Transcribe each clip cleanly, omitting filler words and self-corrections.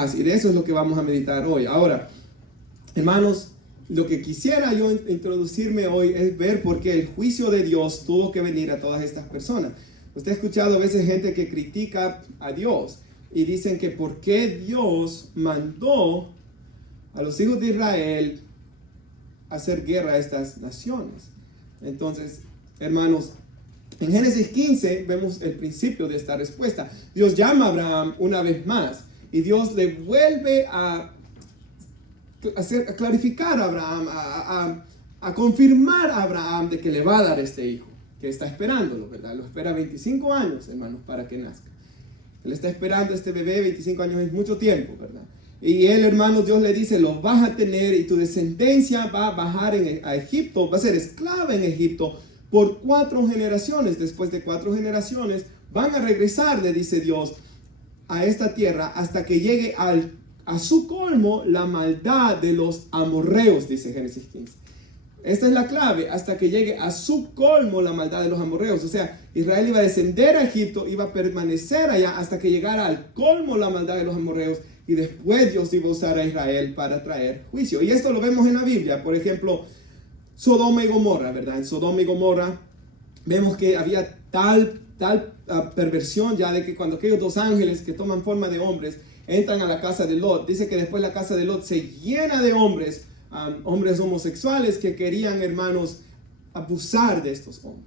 paz. Y de eso es lo que vamos a meditar hoy. Ahora, hermanos, lo que quisiera yo introducirme hoy es ver por qué el juicio de Dios tuvo que venir a todas estas personas. Usted ha escuchado a veces gente que critica a Dios y dicen que por qué Dios mandó a los hijos de Israel a hacer guerra a estas naciones. Entonces, hermanos, en Génesis 15 vemos el principio de esta respuesta. Dios llama a Abraham una vez más y Dios le vuelve a clarificar a Abraham, a confirmar a Abraham de que le va a dar este hijo, que está esperándolo, ¿verdad? Lo espera 25 años, hermanos, para que nazca. Él está esperando a este bebé, 25 años es mucho tiempo, ¿verdad? Y él, hermanos, Dios le dice, lo vas a tener y tu descendencia va a bajar a Egipto, va a ser esclava en Egipto por 4 generaciones. Después de 4 generaciones van a regresar, le dice Dios, a esta tierra hasta que llegue a su colmo la maldad de los amorreos, dice Génesis 15. Esta es la clave, hasta que llegue a su colmo la maldad de los amorreos. O sea, Israel iba a descender a Egipto, iba a permanecer allá hasta que llegara al colmo la maldad de los amorreos. Y después Dios iba a usar a Israel para traer juicio. Y esto lo vemos en la Biblia. Por ejemplo, Sodoma y Gomorra, ¿verdad? En Sodoma y Gomorra vemos que había tal perversión ya de que cuando aquellos 2 ángeles que toman forma de hombres entran a la casa de Lot, dice que después la casa de Lot se llena de hombres, hombres homosexuales que querían, hermanos, abusar de estos hombres.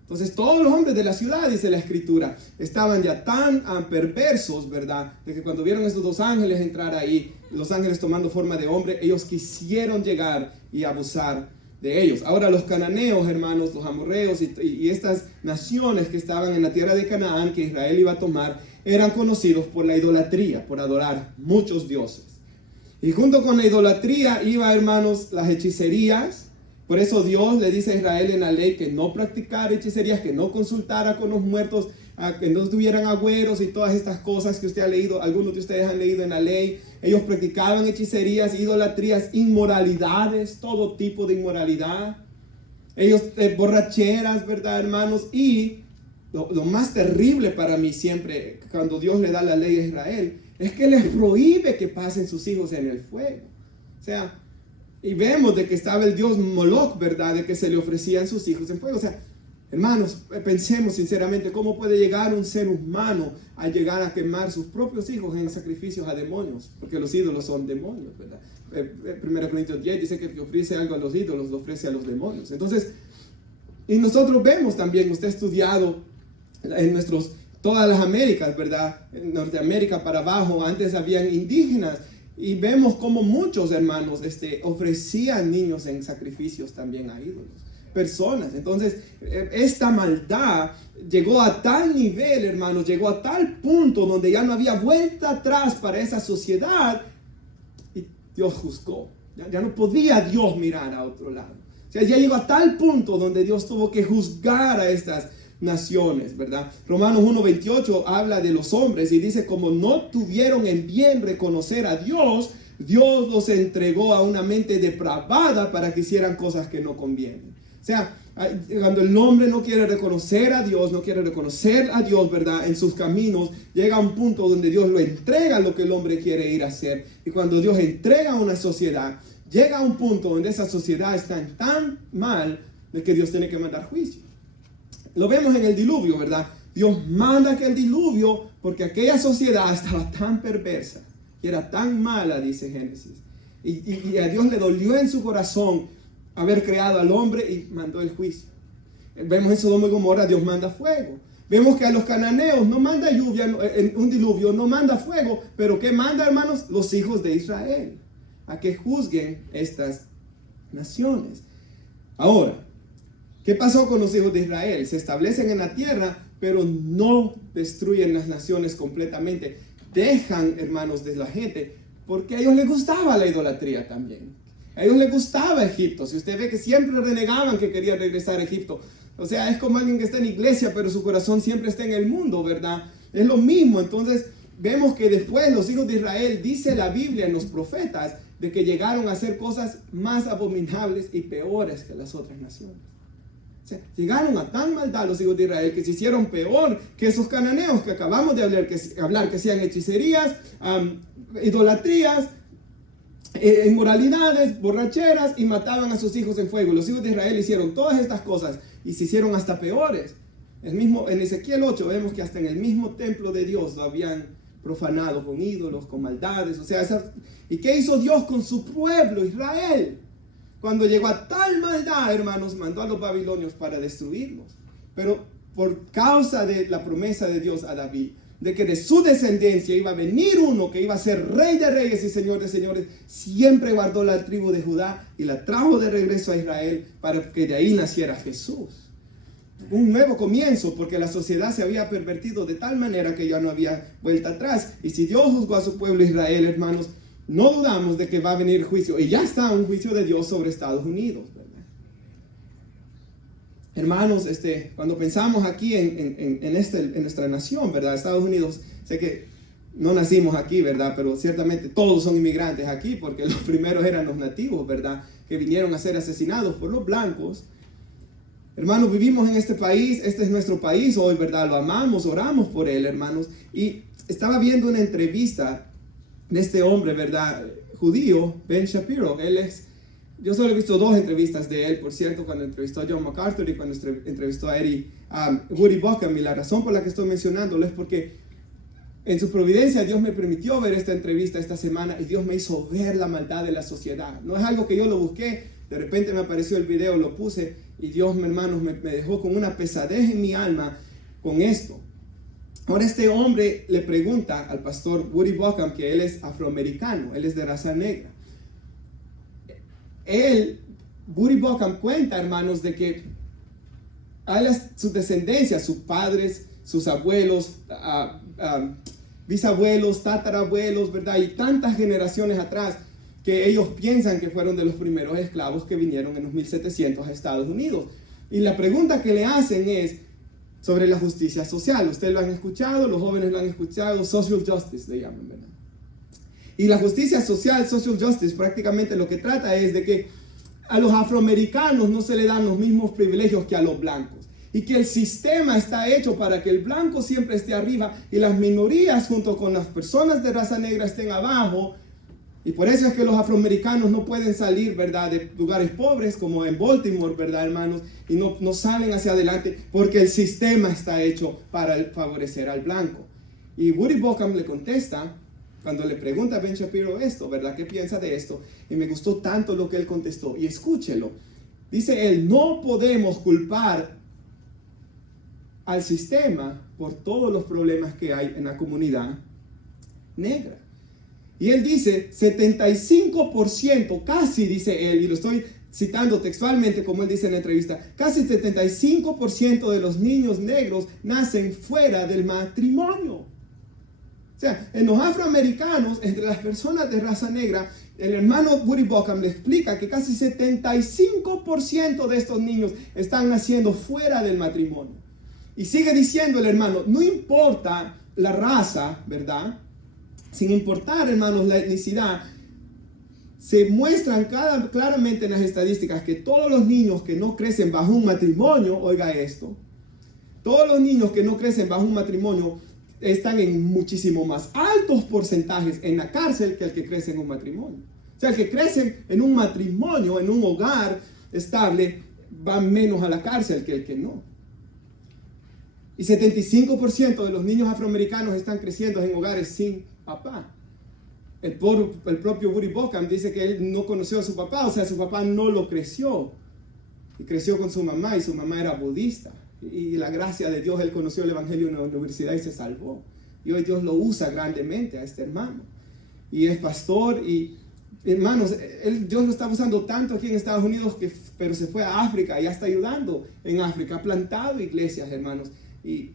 Entonces todos los hombres de la ciudad, dice la escritura, estaban ya tan perversos, ¿verdad? De que cuando vieron estos 2 ángeles entrar ahí, los ángeles tomando forma de hombre, ellos quisieron llegar y abusar de ellos. Ahora los cananeos, hermanos, los amorreos y estas naciones que estaban en la tierra de Canaán, que Israel iba a tomar, eran conocidos por la idolatría, por adorar muchos dioses. Y junto con la idolatría iba, hermanos, las hechicerías. Por eso Dios le dice a Israel en la ley que no practicara hechicerías, que no consultara con los muertos, que no tuvieran agüeros y todas estas cosas que usted ha leído, algunos de ustedes han leído en la ley. Ellos practicaban hechicerías, idolatrías, inmoralidades, todo tipo de inmoralidad. Ellos, borracheras, ¿verdad, hermanos? Y lo más terrible para mí siempre, cuando Dios le da la ley a Israel, es que les prohíbe que pasen sus hijos en el fuego. O sea, y vemos de que estaba el dios Moloch, ¿verdad? De que se le ofrecían sus hijos en fuego. O sea, hermanos, pensemos sinceramente, ¿cómo puede llegar un ser humano a llegar a quemar sus propios hijos en sacrificios a demonios? Porque los ídolos son demonios, ¿verdad? 1 Corintios 10 dice que el que ofrece algo a los ídolos lo ofrece a los demonios. Entonces, y nosotros vemos también, usted ha estudiado en todas las Américas, ¿verdad? En Norteamérica para abajo, antes habían indígenas. Y vemos como muchos hermanos ofrecían niños en sacrificios también a ídolos, personas. Entonces, esta maldad llegó a tal nivel, hermanos, llegó a tal punto donde ya no había vuelta atrás para esa sociedad. Y Dios juzgó. Ya no podía Dios mirar a otro lado. O sea, ya llegó a tal punto donde Dios tuvo que juzgar a estas naciones, ¿verdad? Romanos 1:28 habla de los hombres y dice, como no tuvieron en bien reconocer a Dios, Dios los entregó a una mente depravada para que hicieran cosas que no convienen. O sea, cuando el hombre no quiere reconocer a Dios, no quiere reconocer a Dios, ¿verdad? En sus caminos, llega a un punto donde Dios lo entrega lo que el hombre quiere ir a hacer. Y cuando Dios entrega a una sociedad, llega a un punto donde esa sociedad está tan mal de que Dios tiene que mandar juicio. Lo vemos en el diluvio, ¿verdad? Dios manda que el diluvio, porque aquella sociedad estaba tan perversa y era tan mala, dice Génesis. Y a Dios le dolió en su corazón haber creado al hombre y mandó el juicio. Vemos en Sodoma y Gomorra, Dios manda fuego. Vemos que a los cananeos no manda lluvia, en un diluvio no manda fuego, pero ¿qué manda, hermanos? Los hijos de Israel, a que juzguen estas naciones. Ahora, ¿qué pasó con los hijos de Israel? Se establecen en la tierra, pero no destruyen las naciones completamente. Dejan, hermanos, de la gente, porque a ellos les gustaba la idolatría también. A ellos les gustaba Egipto. Si usted ve que siempre renegaban que querían regresar a Egipto. O sea, es como alguien que está en iglesia, pero su corazón siempre está en el mundo, ¿verdad? Es lo mismo. Entonces, vemos que después los hijos de Israel, dice la Biblia en los profetas, de que llegaron a hacer cosas más abominables y peores que las otras naciones. O sea, llegaron a tan maldad los hijos de Israel que se hicieron peor que esos cananeos que acabamos de hablar, que hacían hechicerías, idolatrías, inmoralidades, borracheras y mataban a sus hijos en fuego. Los hijos de Israel hicieron todas estas cosas y se hicieron hasta peores. En Ezequiel 8 vemos que hasta en el mismo templo de Dios lo habían profanado con ídolos, con maldades. O sea, ¿y qué hizo Dios con su pueblo, Israel? Cuando llegó a tal maldad, hermanos, mandó a los babilonios para destruirlos. Pero por causa de la promesa de Dios a David, de que de su descendencia iba a venir uno que iba a ser rey de reyes y señor de señores, siempre guardó la tribu de Judá y la trajo de regreso a Israel para que de ahí naciera Jesús. Un nuevo comienzo, porque la sociedad se había pervertido de tal manera que ya no había vuelta atrás. Y si Dios juzgó a su pueblo Israel, hermanos, no dudamos de que va a venir juicio. Y ya está un juicio de Dios sobre Estados Unidos, ¿verdad? Hermanos, cuando pensamos aquí en nuestra nación, ¿verdad? Estados Unidos, sé que no nacimos aquí, ¿verdad? Pero ciertamente todos son inmigrantes aquí, porque los primeros eran los nativos, ¿verdad? Que vinieron a ser asesinados por los blancos. Hermanos, vivimos en este país, este es nuestro país hoy, ¿verdad? Lo amamos, oramos por él, hermanos. Y estaba viendo una entrevista de este hombre, ¿verdad? Judío, Ben Shapiro. Yo solo he visto 2 entrevistas de él, por cierto, cuando entrevistó a John MacArthur y cuando entrevistó a Woody Buckham. Y la razón por la que estoy mencionándolo es porque en su providencia Dios me permitió ver esta entrevista esta semana y Dios me hizo ver la maldad de la sociedad. No es algo que yo lo busqué, de repente me apareció el video, lo puse y Dios, hermanos, me dejó con una pesadez en mi alma con esto. Ahora este hombre le pregunta al pastor Woody Buckham, que él es afroamericano, él es de raza negra. Woody Buckham cuenta, hermanos, de que su descendencia, sus padres, sus abuelos, bisabuelos, tatarabuelos, ¿verdad? Y tantas generaciones atrás que ellos piensan que fueron de los primeros esclavos que vinieron en los 1700 a Estados Unidos. Y la pregunta que le hacen es sobre la justicia social. Ustedes lo han escuchado, los jóvenes lo han escuchado, social justice le llaman, ¿verdad? Y la justicia social, social justice, prácticamente lo que trata es de que a los afroamericanos no se le dan los mismos privilegios que a los blancos. Y que el sistema está hecho para que el blanco siempre esté arriba y las minorías junto con las personas de raza negra estén abajo. Y por eso es que los afroamericanos no pueden salir, ¿verdad?, de lugares pobres como en Baltimore, ¿verdad, hermanos? Y no salen hacia adelante porque el sistema está hecho para favorecer al blanco. Y Woody Buckham le contesta, cuando le pregunta a Ben Shapiro esto, ¿verdad?, ¿qué piensa de esto? Y me gustó tanto lo que él contestó. Y escúchelo. Dice él, no podemos culpar al sistema por todos los problemas que hay en la comunidad negra. Y él dice, 75%, casi dice él, y lo estoy citando textualmente como él dice en la entrevista, casi 75% de los niños negros nacen fuera del matrimonio. O sea, en los afroamericanos, entre las personas de raza negra, el hermano Woody Buckham le explica que casi 75% de estos niños están naciendo fuera del matrimonio. Y sigue diciendo el hermano, no importa la raza, ¿verdad? Sin importar, hermanos, la etnicidad, se muestran claramente en las estadísticas que todos los niños que no crecen bajo un matrimonio, oiga esto, todos los niños que no crecen bajo un matrimonio están en muchísimo más altos porcentajes en la cárcel que el que crece en un matrimonio. O sea, el que crece en un matrimonio, en un hogar estable, va menos a la cárcel que el que no. Y 75% de los niños afroamericanos están creciendo en hogares sin papá. El propio Woody Buckham dice que él no conoció a su papá, o sea, su papá no lo creció. Y creció con su mamá, y su mamá era budista. Y la gracia de Dios, él conoció el evangelio en la universidad y se salvó. Y hoy Dios lo usa grandemente a este hermano. Y es pastor y, hermanos, Dios lo está usando tanto aquí en Estados Unidos, pero se fue a África y ya está ayudando en África. Ha plantado iglesias, hermanos. Y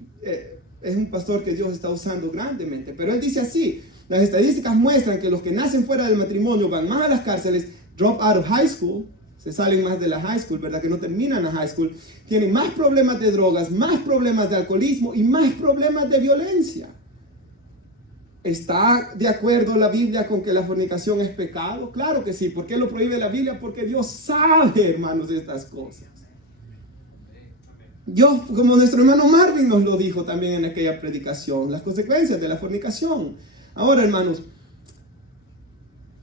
es un pastor que Dios está usando grandemente. Pero él dice así, las estadísticas muestran que los que nacen fuera del matrimonio van más a las cárceles, drop out of high school, se salen más de la high school, ¿verdad? Que no terminan la high school, tienen más problemas de drogas, más problemas de alcoholismo y más problemas de violencia. ¿Está de acuerdo la Biblia con que la fornicación es pecado? Claro que sí. ¿Por qué lo prohíbe la Biblia? Porque Dios sabe, hermanos, de estas cosas. Como nuestro hermano Marvin nos lo dijo también en aquella predicación, las consecuencias de la fornicación. Ahora, hermanos,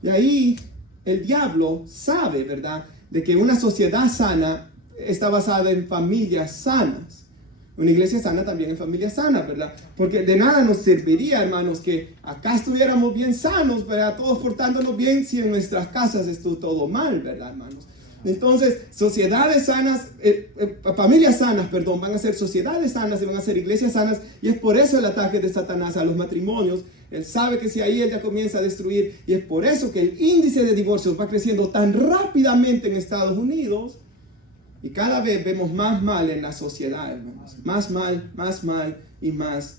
de ahí el diablo sabe, ¿verdad?, de que una sociedad sana está basada en familias sanas. Una iglesia sana también en familias sanas, ¿verdad? Porque de nada nos serviría, hermanos, que acá estuviéramos bien sanos, ¿verdad? Todos portándonos bien si en nuestras casas estuvo todo mal, ¿verdad, hermanos? Entonces, sociedades sanas, familias sanas, perdón, van a ser sociedades sanas y van a ser iglesias sanas, y es por eso el ataque de Satanás a los matrimonios. Él sabe que si ahí él ya comienza a destruir, y es por eso que el índice de divorcios va creciendo tan rápidamente en Estados Unidos, y cada vez vemos más mal en la sociedad, hermanos. Más mal y más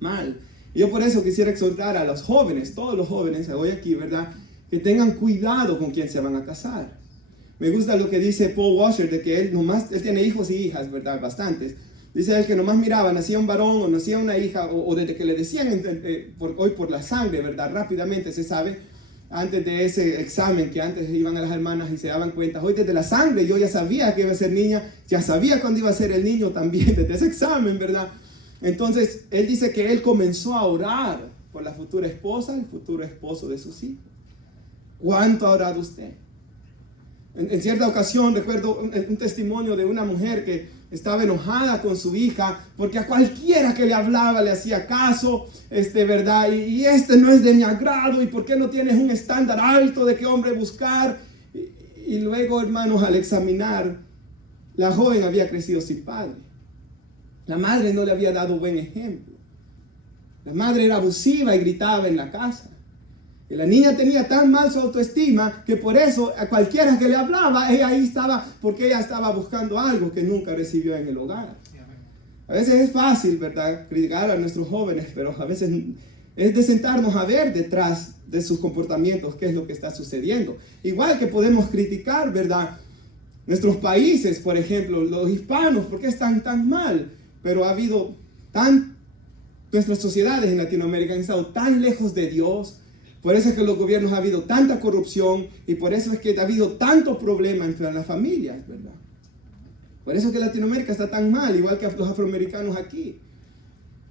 mal. Y yo por eso quisiera exhortar a los jóvenes, todos los jóvenes hoy aquí, ¿verdad?, que tengan cuidado con quién se van a casar. Me gusta lo que dice Paul Washer, de que él tiene hijos y hijas, ¿verdad?, bastantes. Dice él que nomás miraba, nacía un varón o nacía una hija, o desde que le decían hoy por la sangre, ¿verdad?, rápidamente se sabe, antes de ese examen que antes iban a las hermanas y se daban cuenta, hoy desde la sangre yo ya sabía que iba a ser niña, ya sabía cuándo iba a ser el niño también, desde ese examen, ¿verdad? Entonces, él dice que él comenzó a orar por la futura esposa, el futuro esposo de sus hijos. ¿Cuánto ha orado usted? En cierta ocasión recuerdo un testimonio de una mujer que estaba enojada con su hija porque a cualquiera que le hablaba le hacía caso, ¿verdad? Y este no es de mi agrado, y ¿por qué no tienes un estándar alto de qué hombre buscar? Y luego, hermanos, al examinar, la joven había crecido sin padre. La madre no le había dado buen ejemplo. La madre era abusiva y gritaba en la casa. Y la niña tenía tan mal su autoestima que por eso a cualquiera que le hablaba, ella ahí estaba, porque ella estaba buscando algo que nunca recibió en el hogar. A veces es fácil, ¿verdad?, criticar a nuestros jóvenes, pero a veces es de sentarnos a ver detrás de sus comportamientos qué es lo que está sucediendo. Igual que podemos criticar, ¿verdad?, nuestros países, por ejemplo, los hispanos, ¿por qué están tan mal? Pero ha habido nuestras sociedades en Latinoamérica han estado tan lejos de Dios. Por eso es que en los gobiernos ha habido tanta corrupción, y por eso es que ha habido tanto problema entre las familias, ¿verdad? Por eso es que Latinoamérica está tan mal, igual que los afroamericanos aquí.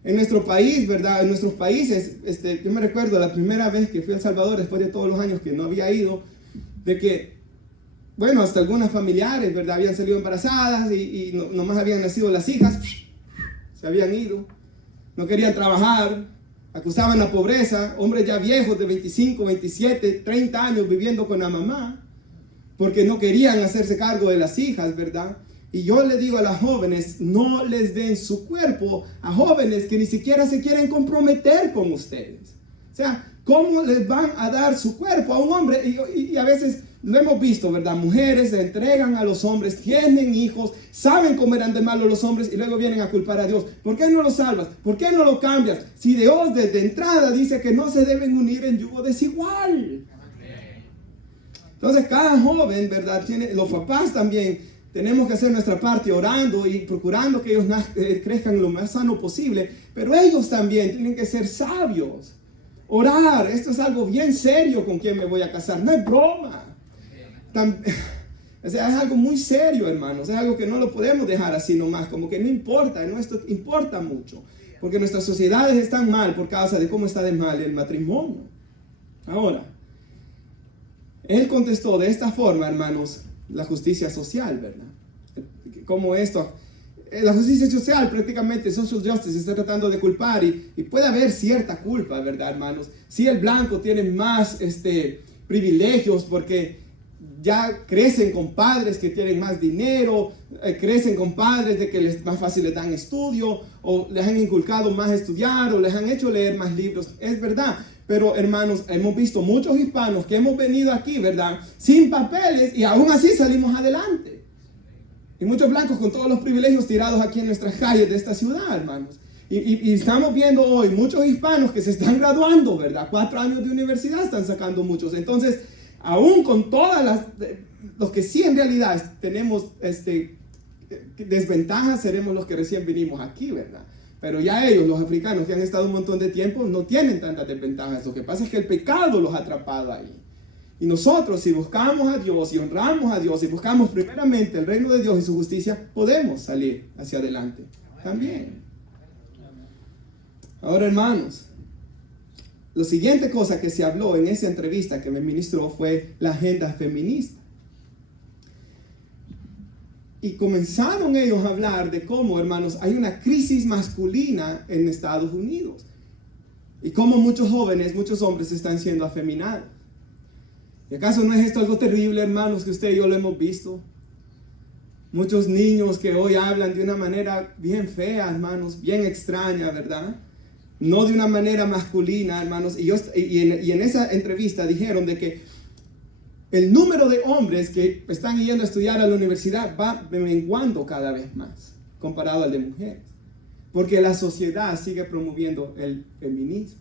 En nuestro país, ¿verdad? En nuestros países, yo me recuerdo la primera vez que fui a El Salvador, después de todos los años que no había ido, de que, bueno, hasta algunas familiares, ¿verdad?, habían salido embarazadas y nomás habían nacido las hijas, se habían ido, no querían trabajar, acusaban la pobreza, hombres ya viejos de 25, 27, 30 años viviendo con la mamá, porque no querían hacerse cargo de las hijas, ¿verdad? Y yo le digo a las jóvenes, no les den su cuerpo a jóvenes que ni siquiera se quieren comprometer con ustedes. O sea, ¿cómo les van a dar su cuerpo a un hombre? Y a veces lo hemos visto, ¿verdad? Mujeres se entregan a los hombres, tienen hijos, saben cómo eran de malo los hombres y luego vienen a culpar a Dios. ¿Por qué no lo salvas? ¿Por qué no lo cambias? Si Dios desde entrada dice que no se deben unir en yugo desigual. Entonces cada joven, ¿verdad?, los papás también tenemos que hacer nuestra parte orando y procurando que ellos crezcan lo más sano posible, pero ellos también tienen que ser sabios. Orar, esto es algo bien serio con quien me voy a casar, no es broma. O sea, es algo muy serio, hermanos, es algo que no lo podemos dejar así nomás, como que no importa, esto importa mucho, porque nuestras sociedades están mal por causa de cómo está de mal el matrimonio. Ahora, él contestó de esta forma, hermanos, la justicia social, ¿verdad? Como esto, la justicia social prácticamente, social justice, está tratando de culpar y puede haber cierta culpa, ¿verdad, hermanos? Si el blanco tiene más privilegios porque ya crecen con padres que tienen más dinero, crecen con padres de que más fácil les dan estudio, o les han inculcado más estudiar, o les han hecho leer más libros, es verdad. Pero hermanos, hemos visto muchos hispanos que hemos venido aquí, ¿verdad?, sin papeles y aún así salimos adelante. Y muchos blancos con todos los privilegios tirados aquí en nuestras calles de esta ciudad, hermanos. Y estamos viendo hoy muchos hispanos que se están graduando, ¿verdad? 4 años de universidad están sacando muchos. Entonces, aún con todas los que sí en realidad tenemos desventajas, seremos los que recién vinimos aquí, ¿verdad? Pero ya ellos, los africanos que han estado un montón de tiempo, no tienen tantas desventajas. Lo que pasa es que el pecado los ha atrapado ahí. Y nosotros, si buscamos a Dios y honramos a Dios y buscamos primeramente el reino de Dios y su justicia, podemos salir hacia adelante también. Ahora, hermanos, la siguiente cosa que se habló en esa entrevista que me ministró fue la agenda feminista. Y comenzaron ellos a hablar de cómo, hermanos, hay una crisis masculina en Estados Unidos. Y cómo muchos jóvenes, muchos hombres están siendo afeminados. ¿Y acaso no es esto algo terrible, hermanos, que usted y yo lo hemos visto? Muchos niños que hoy hablan de una manera bien fea, hermanos, bien extraña, ¿verdad? No de una manera masculina, hermanos. Y en esa entrevista dijeron de que el número de hombres que están yendo a estudiar a la universidad va menguando cada vez más, comparado al de mujeres. Porque la sociedad sigue promoviendo el feminismo.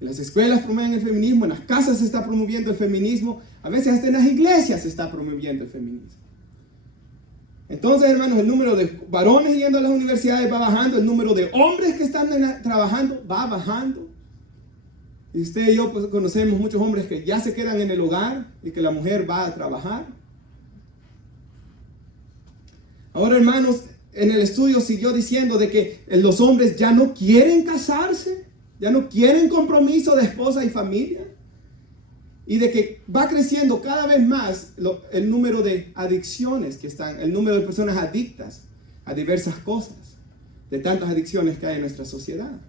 En las escuelas promueven el feminismo, en las casas se está promoviendo el feminismo, a veces hasta en las iglesias se está promoviendo el feminismo. Entonces, hermanos, el número de varones yendo a las universidades va bajando, el número de hombres que están trabajando va bajando. Y usted y yo pues, conocemos muchos hombres que ya se quedan en el hogar y que la mujer va a trabajar. Ahora, hermanos, en el estudio siguió diciendo de que los hombres ya no quieren casarse, ya no quieren compromiso de esposa y familia, y de que va creciendo cada vez más el número de adicciones que están, el número de personas adictas a diversas cosas, de tantas adicciones que hay en nuestra sociedad.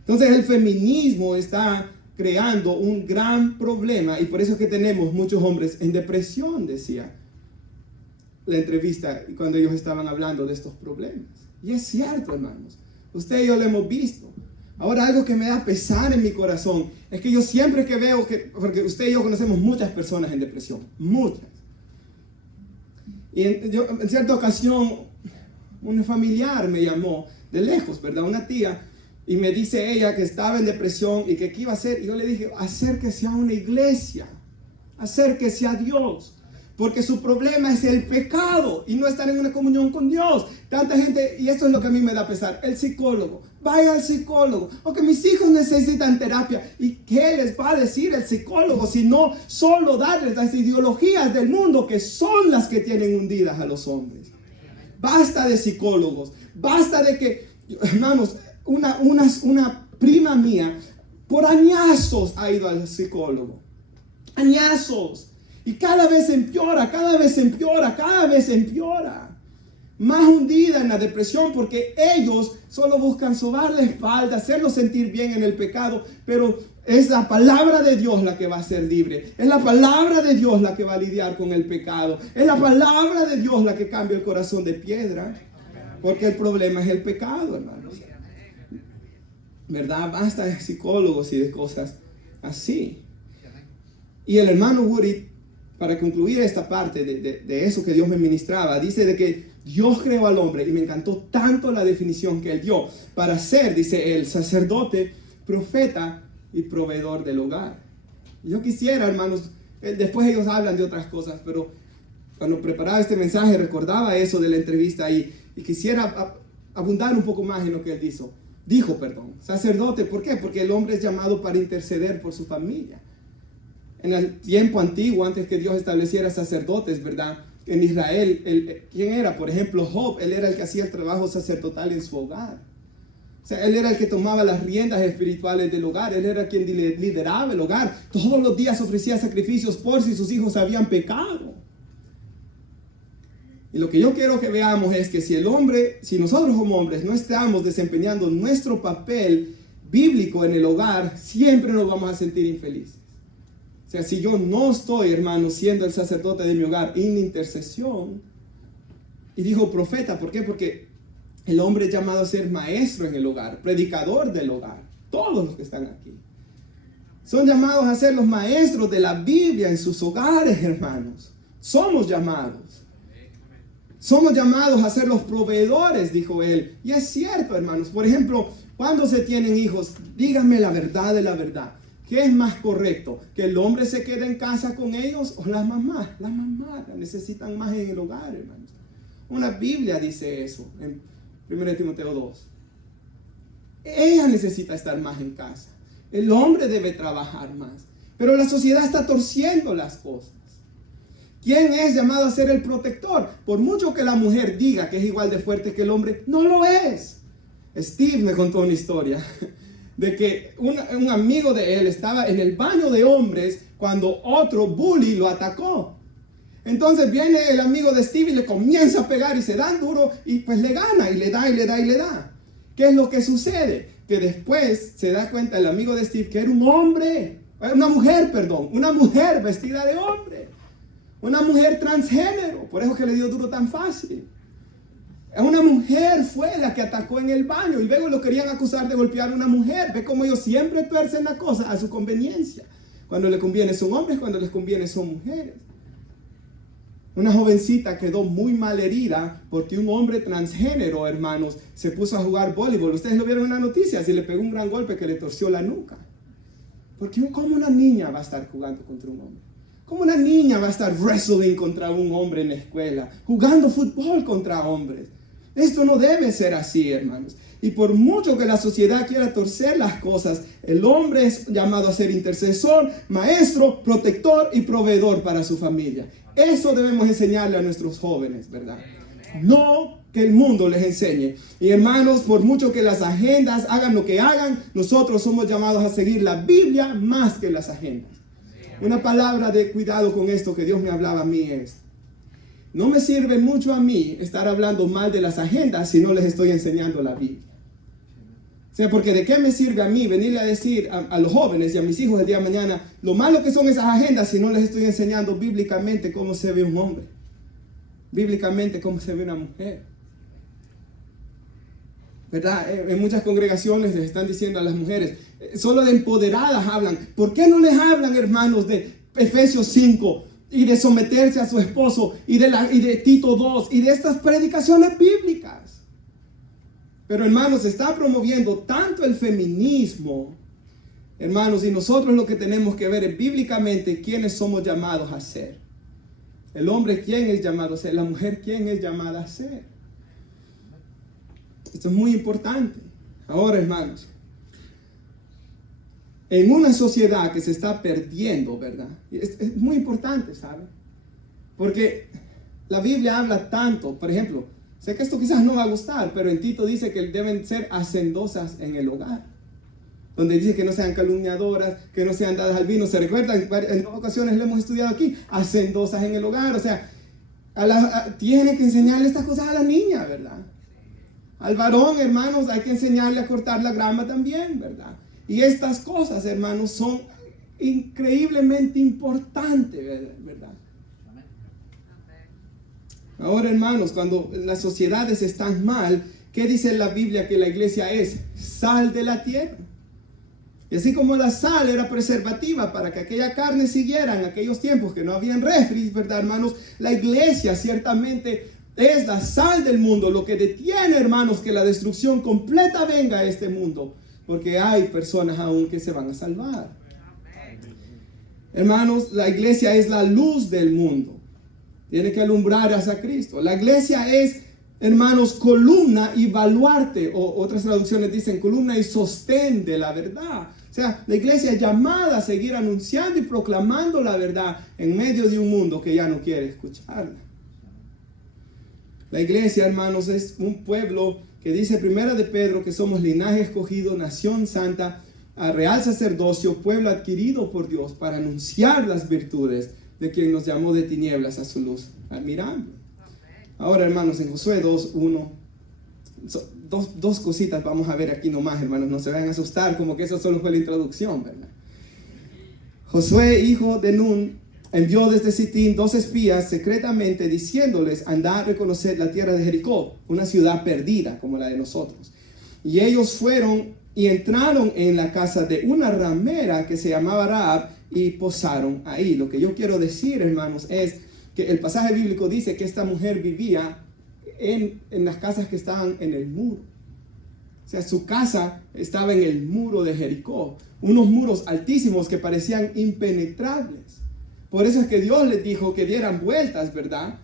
Entonces el feminismo está creando un gran problema, y por eso es que tenemos muchos hombres en depresión, decía la entrevista cuando ellos estaban hablando de estos problemas. Y es cierto, hermanos, usted y yo lo hemos visto. Ahora, algo que me da pesar en mi corazón es que yo siempre que veo porque usted y yo conocemos muchas personas en depresión, muchas. Y en cierta ocasión, un familiar me llamó de lejos, ¿verdad? Una tía, y me dice ella que estaba en depresión y que qué iba a hacer. Y yo le dije, acérquese a una iglesia, acérquese a Dios. Porque su problema es el pecado y no estar en una comunión con Dios. Tanta gente, y esto es lo que a mí me da pesar, el psicólogo. Vaya al psicólogo. O que mis hijos necesitan terapia. ¿Y qué les va a decir el psicólogo? Si no solo darles las ideologías del mundo que son las que tienen hundidas a los hombres. Basta de psicólogos. Basta de que, hermanos, una prima mía por añazos ha ido al psicólogo. Añazos. Y cada vez empeora, cada vez empeora, cada vez empeora. Más hundida en la depresión porque ellos solo buscan sobar la espalda, hacerlo sentir bien en el pecado. Pero es la palabra de Dios la que va a ser libre. Es la palabra de Dios la que va a lidiar con el pecado. Es la palabra de Dios la que cambia el corazón de piedra. Porque el problema es el pecado, hermanos. ¿Verdad? Basta de psicólogos y de cosas así. Y el hermano Woody, para concluir esta parte de eso que Dios me ministraba, dice de que Dios creó al hombre, y me encantó tanto la definición que él dio, para ser, dice él, sacerdote, profeta y proveedor del hogar. Yo quisiera, hermanos, después ellos hablan de otras cosas, pero cuando preparaba este mensaje recordaba eso de la entrevista y quisiera abundar un poco más en lo que él dijo, sacerdote. ¿Por qué? Porque el hombre es llamado para interceder por su familia. En el tiempo antiguo, antes que Dios estableciera sacerdotes, ¿verdad? En Israel, ¿quién era? Por ejemplo, Job, él era el que hacía el trabajo sacerdotal en su hogar. O sea, él era el que tomaba las riendas espirituales del hogar, él era quien lideraba el hogar. Todos los días ofrecía sacrificios por si sus hijos habían pecado. Y lo que yo quiero que veamos es que si nosotros como hombres no estamos desempeñando nuestro papel bíblico en el hogar, siempre nos vamos a sentir infelices. O sea, si yo no estoy, hermano, siendo el sacerdote de mi hogar en intercesión, y dijo profeta, ¿por qué? Porque el hombre es llamado a ser maestro en el hogar, predicador del hogar. Todos los que están aquí son llamados a ser los maestros de la Biblia en sus hogares, hermanos. Somos llamados a ser los proveedores, dijo él. Y es cierto, hermanos. Por ejemplo, cuando se tienen hijos, díganme la verdad de la verdad. ¿Qué es más correcto? ¿Que el hombre se quede en casa con ellos o las mamás? Las mamás la necesitan más en el hogar, hermanos. Una Biblia dice eso en 1 Timoteo 2. Ella necesita estar más en casa. El hombre debe trabajar más. Pero la sociedad está torciendo las cosas. ¿Quién es llamado a ser el protector? Por mucho que la mujer diga que es igual de fuerte que el hombre, no lo es. Steve me contó una historia de que un amigo de él estaba en el baño de hombres cuando otro bully lo atacó. Entonces viene el amigo de Steve y le comienza a pegar y se dan duro y pues le gana y le da y le da y le da. ¿Qué es lo que sucede? Que después se da cuenta el amigo de Steve que era una mujer vestida de hombre. Una mujer transgénero, por eso que le dio duro tan fácil. Una mujer fue la que atacó en el baño y luego lo querían acusar de golpear a una mujer. Ve cómo ellos siempre tuercen la cosa a su conveniencia. Cuando les conviene son hombres, cuando les conviene son mujeres. Una jovencita quedó muy mal herida porque un hombre transgénero, hermanos, se puso a jugar voleibol. Ustedes lo vieron en las noticias y le pegó un gran golpe que le torció la nuca. Porque ¿cómo una niña va a estar jugando contra un hombre? ¿Cómo una niña va a estar wrestling contra un hombre en la escuela? Jugando fútbol contra hombres. Esto no debe ser así, hermanos. Y por mucho que la sociedad quiera torcer las cosas, el hombre es llamado a ser intercesor, maestro, protector y proveedor para su familia. Eso debemos enseñarle a nuestros jóvenes, ¿verdad? No que el mundo les enseñe. Y hermanos, por mucho que las agendas hagan lo que hagan, nosotros somos llamados a seguir la Biblia más que las agendas. Una palabra de cuidado con esto que Dios me hablaba a mí es: no me sirve mucho a mí estar hablando mal de las agendas si no les estoy enseñando la Biblia. O sea, porque ¿de qué me sirve a mí venirle a decir a los jóvenes y a mis hijos el día de mañana lo malo que son esas agendas si no les estoy enseñando bíblicamente cómo se ve un hombre? Bíblicamente cómo se ve una mujer. ¿Verdad? En muchas congregaciones les están diciendo a las mujeres, solo de empoderadas hablan. ¿Por qué no les hablan, hermanos, de Efesios 5 y de someterse a su esposo y de Tito 2 y de estas predicaciones bíblicas? Pero, hermanos, se está promoviendo tanto el feminismo, hermanos, y nosotros lo que tenemos que ver es bíblicamente quiénes somos llamados a ser. El hombre, ¿quién es llamado a ser? La mujer, ¿quién es llamada a ser? Esto es muy importante. Ahora, hermanos, en una sociedad que se está perdiendo, ¿verdad? Es muy importante, ¿saben? Porque la Biblia habla tanto, por ejemplo, sé que esto quizás no va a gustar, pero en Tito dice que deben ser hacendosas en el hogar. Donde dice que no sean calumniadoras, que no sean dadas al vino. Se recuerda, en ocasiones lo hemos estudiado aquí, hacendosas en el hogar. O sea, tiene que enseñarle estas cosas a la niña, ¿verdad? Al varón, hermanos, hay que enseñarle a cortar la grama también, ¿verdad? Y estas cosas, hermanos, son increíblemente importantes, ¿verdad? Ahora, hermanos, cuando las sociedades están mal, ¿qué dice la Biblia que la iglesia es? Sal de la tierra. Y así como la sal era preservativa para que aquella carne siguiera en aquellos tiempos que no habían refris, ¿verdad, hermanos? La iglesia ciertamente es la sal del mundo, lo que detiene, hermanos, que la destrucción completa venga a este mundo, porque hay personas aún que se van a salvar. Hermanos, la iglesia es la luz del mundo. Tiene que alumbrar hacia Cristo. La iglesia es, hermanos, columna y baluarte, o otras traducciones dicen columna y sostén de la verdad. O sea, la iglesia es llamada a seguir anunciando y proclamando la verdad en medio de un mundo que ya no quiere escucharla. La iglesia, hermanos, es un pueblo que dice Primera de Pedro que somos linaje escogido, nación santa, real sacerdocio, pueblo adquirido por Dios para anunciar las virtudes de quien nos llamó de tinieblas a su luz admirable. Ahora, hermanos, en Josué 2:1, dos cositas vamos a ver aquí nomás, hermanos, no se vayan a asustar como que eso solo fue la introducción, ¿verdad? Josué, hijo de Nun, envió desde Sitín 2 espías secretamente diciéndoles: andad a reconocer la tierra de Jericó, una ciudad perdida como la de nosotros. Y ellos fueron y entraron en la casa de una ramera que se llamaba Rahab y posaron ahí. Lo que yo quiero decir, hermanos, es que el pasaje bíblico dice que esta mujer vivía en las casas que estaban en el muro. O sea, su casa estaba en el muro de Jericó, unos muros altísimos que parecían impenetrables. Por eso es que Dios les dijo que dieran vueltas, ¿verdad?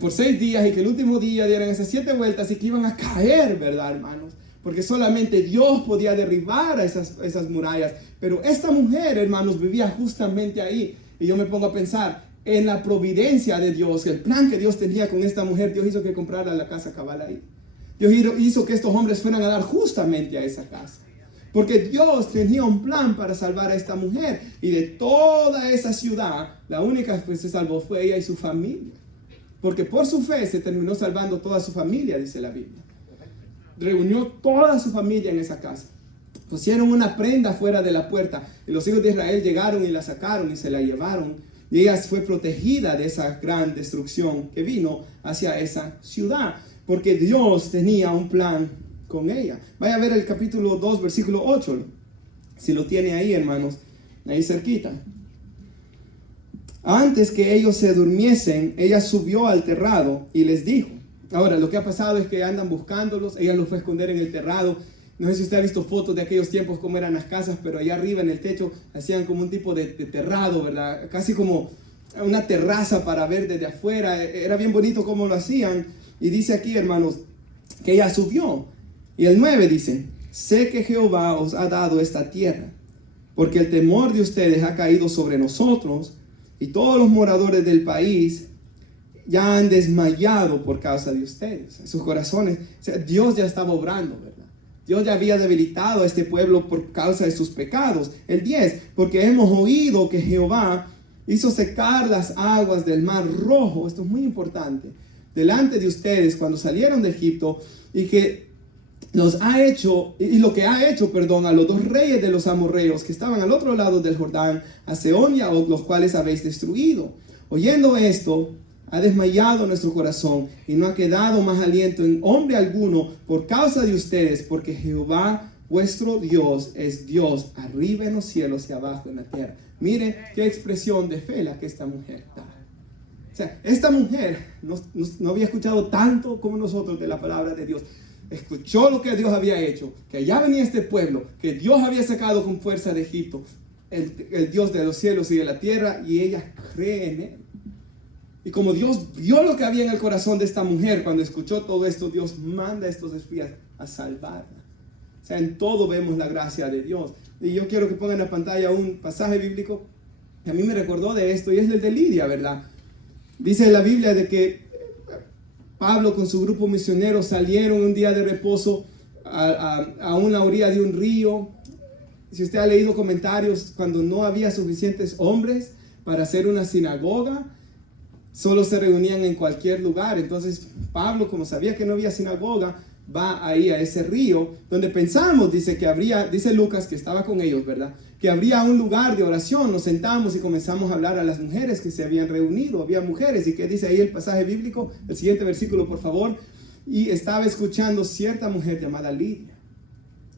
Por 6 días, y que el último día dieran esas 7 vueltas y que iban a caer, ¿verdad, hermanos? porque solamente Dios podía derribar a esas murallas. Pero esta mujer, hermanos, vivía justamente ahí. Y yo me pongo a pensar en la providencia de Dios, el plan que Dios tenía con esta mujer. Dios hizo que comprara la casa cabal ahí. Dios hizo que estos hombres fueran a dar justamente a esa casa. Porque Dios tenía un plan para salvar a esta mujer. Y de toda esa ciudad, la única que se salvó fue ella y su familia. Porque por su fe se terminó salvando toda su familia, dice la Biblia. Reunió toda su familia en esa casa. Pusieron una prenda fuera de la puerta. Y los hijos de Israel llegaron y la sacaron y se la llevaron. Y ella fue protegida de esa gran destrucción que vino hacia esa ciudad. Porque Dios tenía un plan con ella. Vaya a ver el capítulo 2, versículo 8. Si lo tiene ahí, hermanos. Ahí cerquita. Antes que ellos se durmiesen, ella subió al terrado y les dijo. Ahora, lo que ha pasado es que andan buscándolos. Ella los fue a esconder en el terrado. No sé si usted ha visto fotos de aquellos tiempos, cómo eran las casas, pero allá arriba en el techo hacían como un tipo de terrado, ¿verdad? Casi como una terraza para ver desde afuera. Era bien bonito cómo lo hacían. Y dice aquí, hermanos, que ella subió. Y el 9 dice, sé que Jehová os ha dado esta tierra, porque el temor de ustedes ha caído sobre nosotros, y todos los moradores del país ya han desmayado por causa de ustedes. Sus corazones, o sea, Dios ya estaba obrando, ¿verdad? Dios ya había debilitado a este pueblo por causa de sus pecados. El 10, porque hemos oído que Jehová hizo secar las aguas del mar rojo. Esto es muy importante. Delante de ustedes cuando salieron de Egipto, y que los ha hecho, y lo que ha hecho, perdón, a los 2 reyes de los amorreos que estaban al otro lado del Jordán, a Sehón y a Og, los cuales habéis destruido. Oyendo esto, ha desmayado nuestro corazón y no ha quedado más aliento en hombre alguno por causa de ustedes, porque Jehová vuestro Dios es Dios arriba en los cielos y abajo en la tierra. Mire qué expresión de fe la que esta mujer da. O sea, esta mujer no había escuchado tanto como nosotros de la palabra de Dios. Escuchó lo que Dios había hecho, que allá venía este pueblo, que Dios había sacado con fuerza de Egipto, el Dios de los cielos y de la tierra, y ella cree en él. Y como Dios vio lo que había en el corazón de esta mujer, cuando escuchó todo esto, Dios manda a estos espías a salvarla. O sea, en todo vemos la gracia de Dios. Y yo quiero que pongan en la pantalla un pasaje bíblico que a mí me recordó de esto, y es el de Lidia, ¿verdad? Dice en la Biblia de que Pablo con su grupo misionero salieron un día de reposo a una orilla de un río. Si usted ha leído comentarios, cuando no había suficientes hombres para hacer una sinagoga, solo se reunían en cualquier lugar. Entonces Pablo, como sabía que no había sinagoga, va ahí a ese río, donde pensamos, dice que habría, dice Lucas que estaba con ellos, ¿verdad? Que habría un lugar de oración. Nos sentamos y comenzamos a hablar a las mujeres que se habían reunido. Había mujeres, y que dice ahí el pasaje bíblico, el siguiente versículo por favor. Y estaba escuchando cierta mujer llamada Lidia,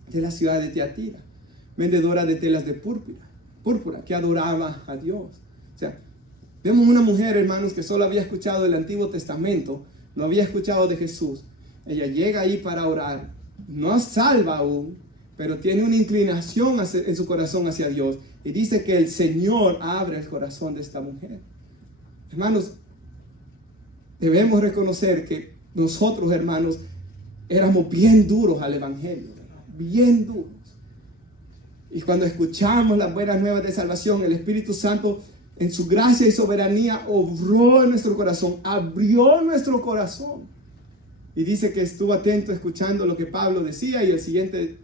de la ciudad de Tiatira, vendedora de telas de púrpura, que adoraba a Dios. O sea, vemos una mujer, hermanos, que solo había escuchado el Antiguo Testamento, no había escuchado de Jesús. Ella llega ahí para orar, no salva aún, pero tiene una inclinación en su corazón hacia Dios. Y dice que el Señor abre el corazón de esta mujer. Hermanos, debemos reconocer que nosotros, hermanos, éramos bien duros al Evangelio, ¿verdad? Bien duros. Y cuando escuchamos las buenas nuevas de salvación, el Espíritu Santo, en su gracia y soberanía, obró en nuestro corazón, abrió nuestro corazón. Y dice que estuvo atento escuchando lo que Pablo decía. Y el siguiente,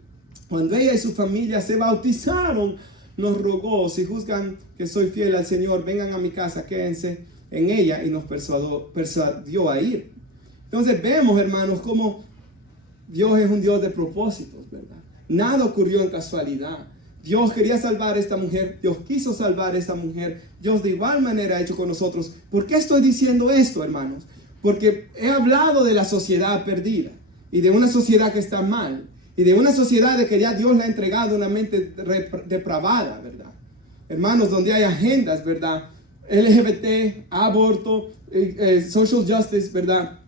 cuando ella y su familia se bautizaron, nos rogó: si juzgan que soy fiel al Señor, vengan a mi casa, quédense en ella. Y nos persuadió a ir. Entonces vemos, hermanos, cómo Dios es un Dios de propósitos, ¿verdad? Nada ocurrió en casualidad. Dios quería salvar a esta mujer. Dios quiso salvar a esta mujer. Dios de igual manera ha hecho con nosotros. ¿Por qué estoy diciendo esto, hermanos? Porque he hablado de la sociedad perdida, y de una sociedad que está mal, y de una sociedad de que ya Dios le ha entregado una mente depravada, ¿verdad? Hermanos, donde hay agendas, ¿verdad? LGBT, aborto, social justice, ¿verdad?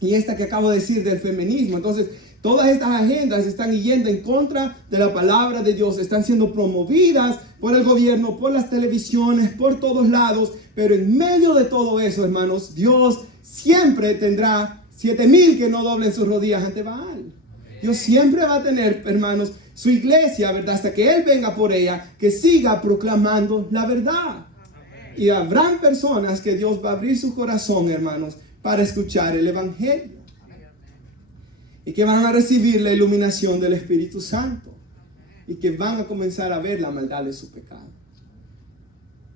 Y esta que acabo de decir del feminismo. Entonces, todas estas agendas están yendo en contra de la palabra de Dios, están siendo promovidas por el gobierno, por las televisiones, por todos lados. Pero en medio de todo eso, hermanos, Dios siempre tendrá 7,000 que no doblen sus rodillas ante Baal. Dios siempre va a tener, hermanos, su iglesia, ¿verdad? Hasta que Él venga por ella, que siga proclamando la verdad. Y habrán personas que Dios va a abrir su corazón, hermanos, para escuchar el evangelio. Y que van a recibir la iluminación del Espíritu Santo. Y que van a comenzar a ver la maldad de su pecado.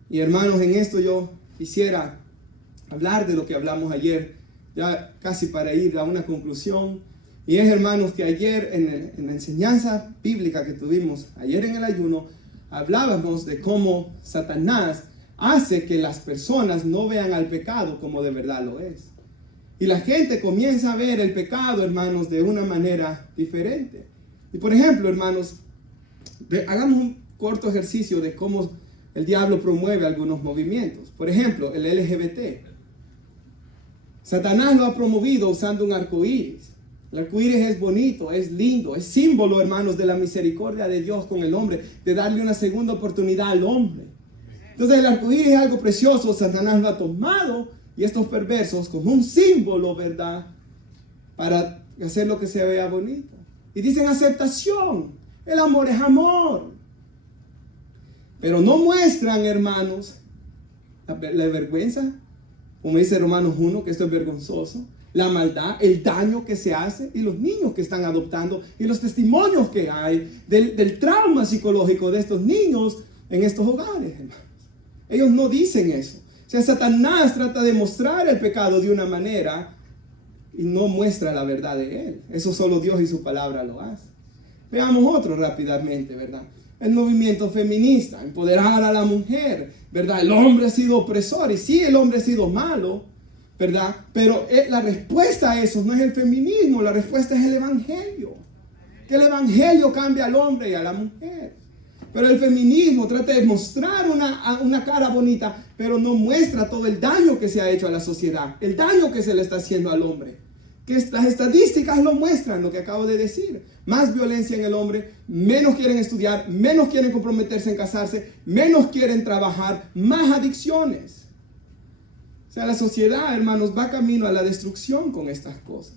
Y hermanos, en esto yo quisiera hablar de lo que hablamos ayer, ya casi para ir a una conclusión. Y es, hermanos, que ayer en la enseñanza bíblica que tuvimos, ayer en el ayuno, hablábamos de cómo Satanás hace que las personas no vean al pecado como de verdad lo es. Y la gente comienza a ver el pecado, hermanos, de una manera diferente. Y por ejemplo, hermanos, hagamos un corto ejercicio de cómo el diablo promueve algunos movimientos. Por ejemplo, el LGBT. Satanás lo ha promovido usando un arco iris. El arco iris es bonito, es lindo, es símbolo, hermanos, de la misericordia de Dios con el hombre, de darle una segunda oportunidad al hombre. Entonces el arco iris es algo precioso. Satanás lo ha tomado, y estos perversos, como un símbolo, ¿verdad?, para hacer lo que se vea bonito. Y dicen aceptación. El amor es amor. Pero no muestran, hermanos, la vergüenza, como dice Romanos 1, que esto es vergonzoso, la maldad, el daño que se hace, y los niños que están adoptando, y los testimonios que hay del trauma psicológico de estos niños en estos hogares, hermanos. Ellos no dicen eso. O sea, Satanás trata de mostrar el pecado de una manera y no muestra la verdad de él. Eso solo Dios y su palabra lo hacen. Veamos otro rápidamente, ¿verdad? El movimiento feminista, empoderar a la mujer, ¿verdad? El hombre ha sido opresor, y sí, el hombre ha sido malo, ¿verdad? Pero la respuesta a eso no es el feminismo, la respuesta es el evangelio. Que el evangelio cambia al hombre y a la mujer. Pero el feminismo trata de mostrar una cara bonita, pero no muestra todo el daño que se ha hecho a la sociedad, el daño que se le está haciendo al hombre. Que las estadísticas lo muestran, lo que acabo de decir. Más violencia en el hombre, menos quieren estudiar, menos quieren comprometerse en casarse, menos quieren trabajar, más adicciones. O sea, la sociedad, hermanos, va camino a la destrucción con estas cosas.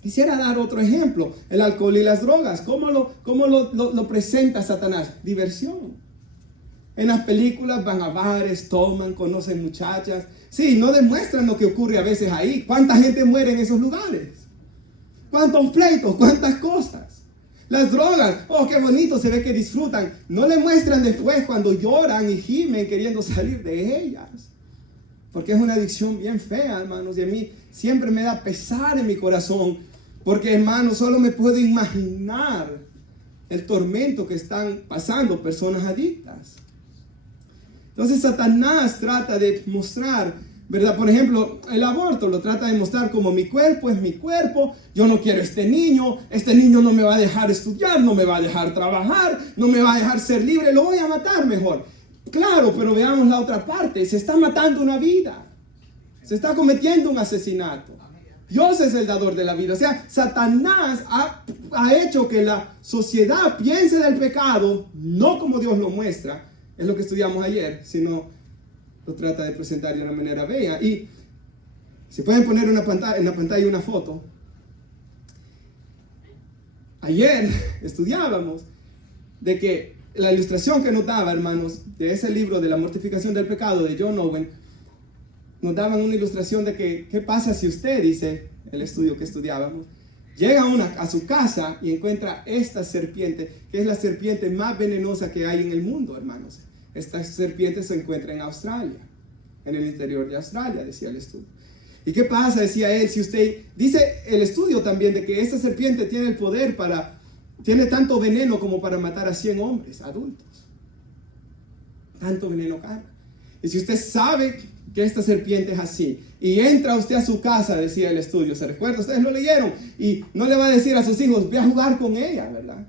Quisiera dar otro ejemplo, el alcohol y las drogas. ¿Cómo lo presenta Satanás? Diversión. En las películas van a bares, toman, conocen muchachas. Sí, no demuestran lo que ocurre a veces ahí. ¿Cuánta gente muere en esos lugares? ¿Cuántos pleitos? ¿Cuántas cosas? Las drogas, oh, qué bonito, se ve que disfrutan. No le muestran después cuando lloran y gimen queriendo salir de ellas. Porque es una adicción bien fea, hermanos. Y a mí siempre me da pesar en mi corazón. Porque, hermanos, solo me puedo imaginar el tormento que están pasando personas adictas. Entonces Satanás trata de mostrar, ¿verdad? Por ejemplo, el aborto lo trata de mostrar como mi cuerpo es mi cuerpo, yo no quiero este niño no me va a dejar estudiar, no me va a dejar trabajar, no me va a dejar ser libre, lo voy a matar mejor. Claro, pero veamos la otra parte, se está matando una vida, se está cometiendo un asesinato. Dios es el dador de la vida. O sea, Satanás ha hecho que la sociedad piense del pecado, no como Dios lo muestra, es lo que estudiamos ayer, sino lo trata de presentar de una manera bella. Y si pueden poner en la pantalla una foto. Ayer estudiábamos de que la ilustración que nos daba, hermanos, de ese libro de la mortificación del pecado de John Owen, nos daban una ilustración de que, ¿qué pasa si usted, dice el estudio que estudiábamos, llega a su casa y encuentra esta serpiente, que es la serpiente más venenosa que hay en el mundo, hermanos? Esta serpiente se encuentra en Australia, en el interior de Australia, decía el estudio. ¿Y qué pasa? Decía él, si usted, dice el estudio también de que esta serpiente tiene el poder tiene tanto veneno como para matar a 100 hombres adultos. Tanto veneno carga. Y si usted sabe que esta serpiente es así, y entra usted a su casa, decía el estudio, ¿se recuerda? Ustedes lo leyeron, y no le va a decir a sus hijos, ve a jugar con ella, ¿verdad?